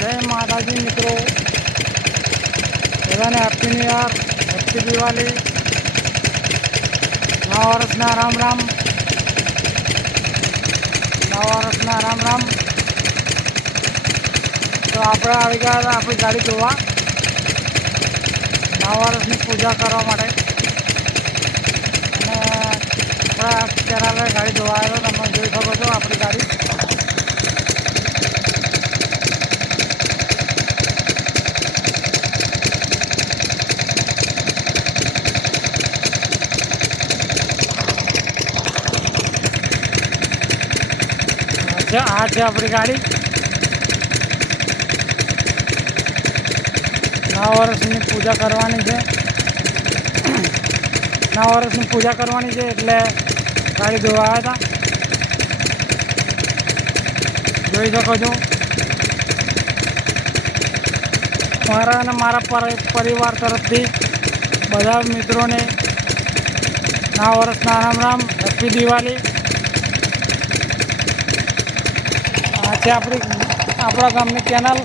જય માતાજી મિત્રો, બધાને happy new year, happy Diwali, નવા વર્ષના રામ રામ, નવા વર્ષના રામ રામ. તો આપણે આવી ગયા હતા આપણી ગાડી ધોવા, નવા વર્ષની પૂજા કરવા માટે. અને આપણા કેનાલે ગાડી ધોવા આવ્યો, તમે જોઈ શકો છો આપણી ગાડી. આ છે આપણી ગાડી. નવા વર્ષની પૂજા કરવાની છે, નવા વર્ષની પૂજા કરવાની છે એટલે ગાડી ધોવા આવ્યા હતા. જોઈ શકો છો મારા અને મારા પરિવાર તરફથી બધા મિત્રોને નવા વર્ષના રામ રામ, હેપી દિવાળી. આ છે આપણા ગામની કેનાલ.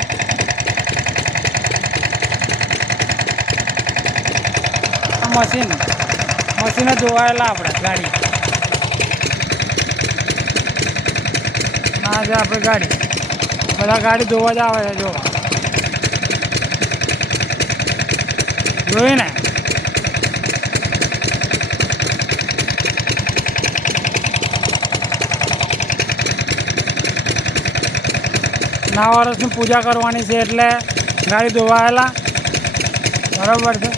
મશીને ધોવાયેલા આપણે ગાડી. આ છે આપણી ગાડી. બધા ગાડી ધોવા જ આવે છે. જોઈ ને નવા વર્ષની પૂજા કરવાની છે એટલે ગાડી ધોવાયેલા. બરાબર છે.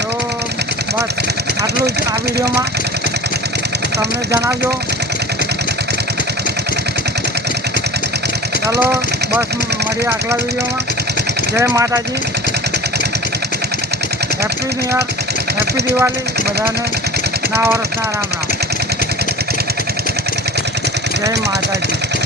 તો બસ આટલું જ આ વિડીયોમાં તમને જણાવજો. ચાલો બસ મળીએ આગલા વિડીયોમાં. જય માતાજી, happy new year, happy Diwali. બધાને નવા વર્ષના રામ રામ. જય માતાજી.